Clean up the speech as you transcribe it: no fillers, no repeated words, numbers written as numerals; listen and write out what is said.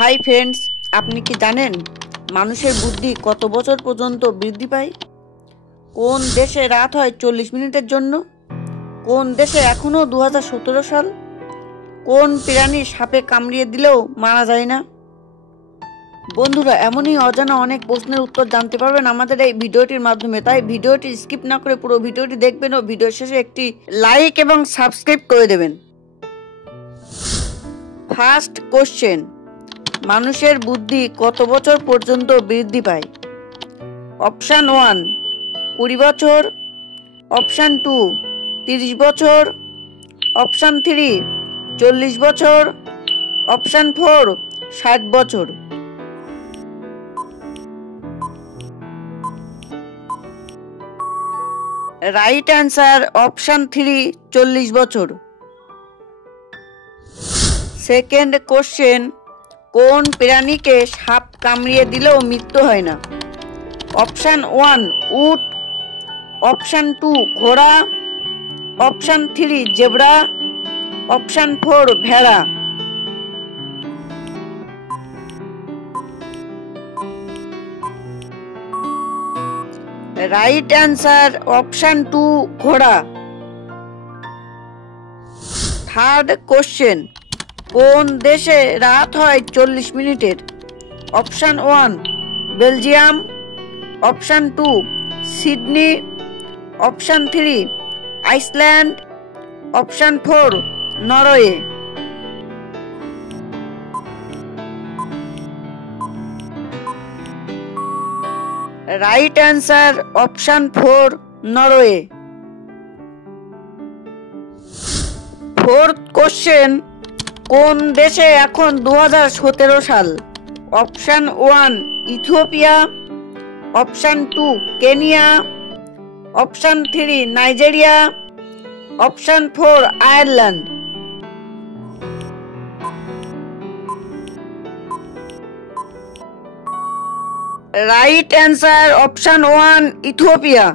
Hi friends, আপনি কি জানেন মানুষের বুদ্ধি কত বছর পর্যন্ত বৃদ্ধি পায়? কোন দেশে রাত হয় 40 মিনিটের জন্য? কোন দেশে এখনও 2017 সাল? কোন প্রাণী সাপে কামড়িয়ে দিলেও মারা যায় না? বন্ধুরা, এমনই অজানা অনেক প্রশ্নের উত্তর জানতে পারবেন আমাদের এই ভিডিওটির মাধ্যমে। তাই ভিডিওটি স্কিপ না করে পুরো ভিডিওটি দেখবেন ও ভিডিও শেষে একটি লাইক এবং সাবস্ক্রাইব করে দেবেন। ফার্স্ট কোশ্চেন, মানুষের বুদ্ধি কত বছর পর্যন্ত বৃদ্ধি পায়? অপশান 1 20 বছর, অপশান 2 30 বছর, অপশান 3 40 বছর, অপশান 4 60 বছর। রাইট অ্যান্সার অপশান 3 40 বছর। সেকেন্ড কোশ্চেন, কোন প্রাণীকে সাপ কামড়িয়ে দিলেও মৃত্যু হয় না? অপশান 1 উট, অপশান 2 ঘোড়া, অপশান 3 জেব্রা, অপশান 4 ভেড়া। রাইট অ্যান্সার অপশান 2 ঘোড়া। থার্ড কোশ্চেন, কোন দেশে রাত হয় 40 মিনিটের? অপশান 1 Belgium, option 2 Sydney, option 3 Iceland, option 4 Norway. Right answer option 4 Norway. Fourth question, কোন দেশে এখন 2017 সাল? অপশান 1 Ethiopia, option 2 Kenya, option 3 Nigeria, option 4 Ireland. Right answer option 1 ইথিওপিয়া।